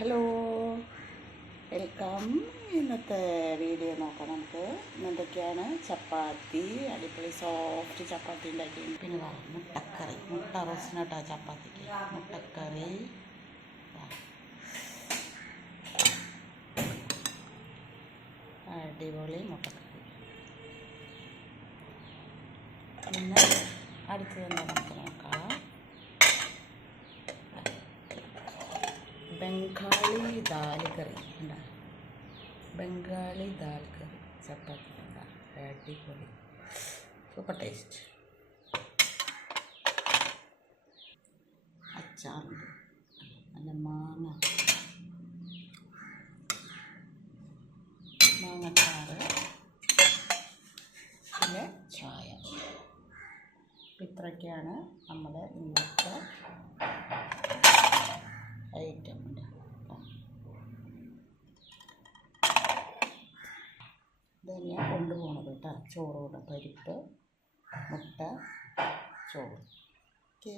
Hello. Welcome. ഇന്നത്തെ video നോക്കാം നമുക്ക്. ഇന്നെന്തൊക്കെയാണ് ചപ്പാത്തി അടിപൊളി സോഫ്റ്റ് ചപ്പാത്തി ഉണ്ടാക്കി പിന്നെ മുട്ടക്കറി. മുട്ട റോസ്റ്റിനോട്ടാ ചപ്പാത്തിക്ക്. മുട്ടക്കറി. അടിപൊളി മുട്ടക്കറി. പിന്നെ അടുത്തത് എന്താ നമുക്ക് നോക്കാം ബംഗാളി ദാൽ കറി. എന്താ? ബംഗാളി ദാൽ കറി. ചപ്പാത്തി. എന്താ? അടിപൊളി. Super taste. അച്ചാറുണ്ട് നല്ല മാങ്ങ. മാങ്ങച്ചാറ്. പിന്നെ ചായ. ഇത്രയ്ക്കാണ് നമ്മുടെ ഇന്നത്തെ ഐറ്റം ഉണ്ട് ഇതന്നെയാണ് കൊണ്ടുപോകണത് കേട്ടോ. ചോറോടെ പരിപ്പ് മുട്ട ചോറ്. ഓക്കേ.